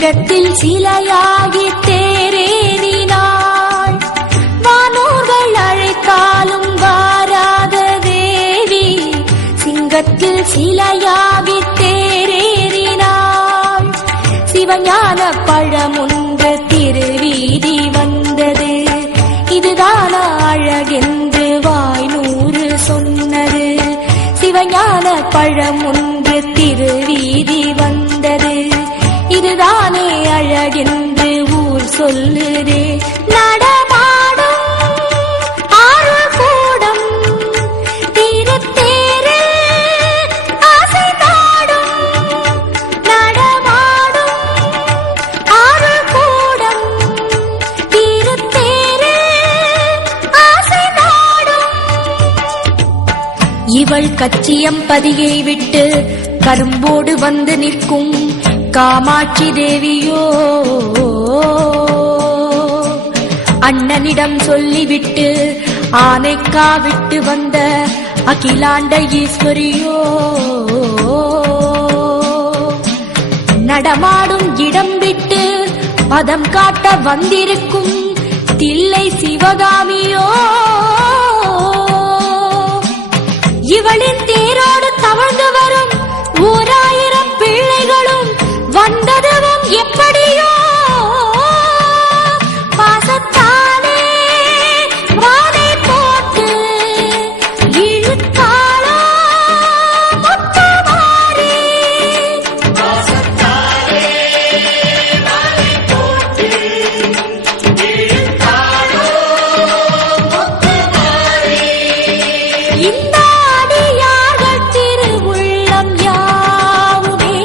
சிங்கத்தில் சிலையாகி தேரேறினாள். வானோர்கள் அழைத்தாலும் வாராத தேவி சிங்கத்தில் சிலையாகி தேரேறினாள். சிவஞான பழமொன்று திருவீதி வந்தது, இதுதான அழகென்று வாய்நூறு சொன்னது. சிவஞான பழமொன்று திருவீதி வந்தது, இதுதானே அழகென்று ஊர் சொல்லுதே. நடமாடும் ஆறு கூடம் திருத்தேரில் ஆசை நாடும். நடமாடும் ஆறு கூடம் திருத்தேரில் ஆசை நாடும். இவள் கச்சியம்பதியை விட்டு கரும்போடு வந்து நிற்கும் காமாட்சி தேவியோ. அண்ணனிடம் சொல்லிவிட்டு ஆனைக்கா விட்டு வந்த அகிலாண்ட ஈஸ்வரியோ. நடமாடும் இடம் விட்டு பதம் காட்ட வந்திருக்கும் தில்லை சிவகாமியோ. இவளின் தேரோடு தவழ்ந்து வரும் 1000 பிள்ளைகளும் வந்ததும் எப்படியோ. பாசத்தாலே வானை போட்டு இழுத்தாளோ முத்துமாரி. பாசத்தாலே வானை போட்டு இழுத்தாளோ முத்துமாரி. இந்த அடியார்கள் திருவுள்ளம் யாவுமே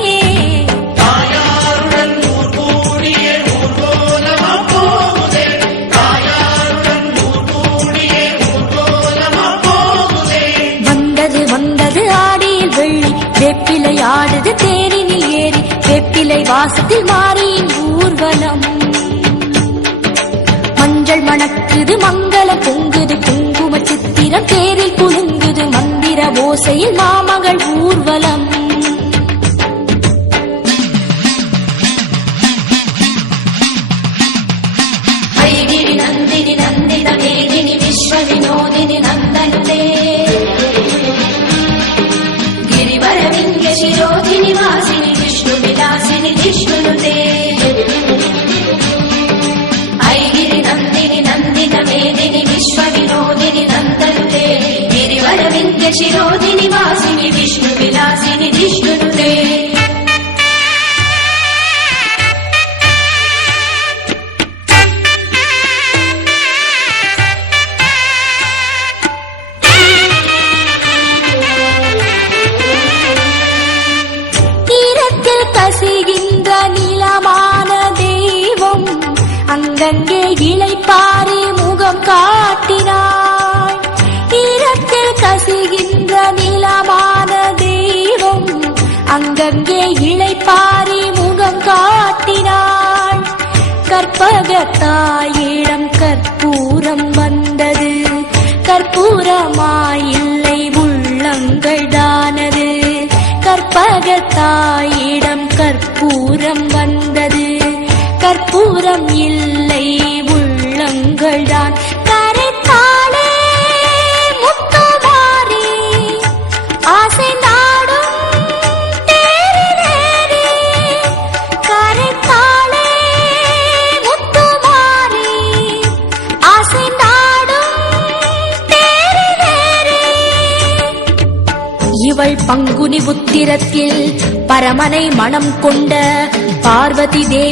வேப்பிலை ஆடுது தேரினில் ஏறி, வேப்பிலை வாசத்தில் மாறியின் ஊர்வலம். மஞ்சள் மணக்குது மங்களம் பொங்குது குங்கும சித்திரம் தேரில் குலுங்குது மந்திர ஓசையில் மாமகள் ஊர்வலம். ஐகிரி நந்தினி நந்தித மேதினி விஸ்வ வினோதினி நந்தனுதே. शिरोधिनि वासिनि विष्णु विलासिनि विष्णुनुते. ऐगिरि नन्दिनि नन्दित मेदिनि विश्व विनोदिनि नन्दनुते. गिरिवरविन्द्य शिरोधिनि वासिनि विष्णु विलासिनि विष्णुनुते. கசிகின்ற நீலமான தெய்வம் அங்கங்கே இளைப்பாரி முகம் காட்டினாள். ஈரத்தில் கசிகின்ற நீலமான தெய்வம் அங்கங்கே இளைப்பாரி முகம் காட்டினாள். கற்பகத்தாயிடம் கற்பூரம் வந்தது, கற்பூரமாயில்லை உள்ளங்கள் தானது. கற்பகத்தாயிடம் கற்பூரம் வந்தது, கற்பூரம் இல்லை உள்ளங்கள் தான். கரைத்தாளே முத்துமாரி ஆசை நாடும் தேரிலேறி. கரைத்தாளே முத்துமாரி ஆசை நாடும் தேரிலேறி. இவள் பங்குனி உத்திரத்தில் பரமனை மனம் கொண்ட பார்வதி தேவி.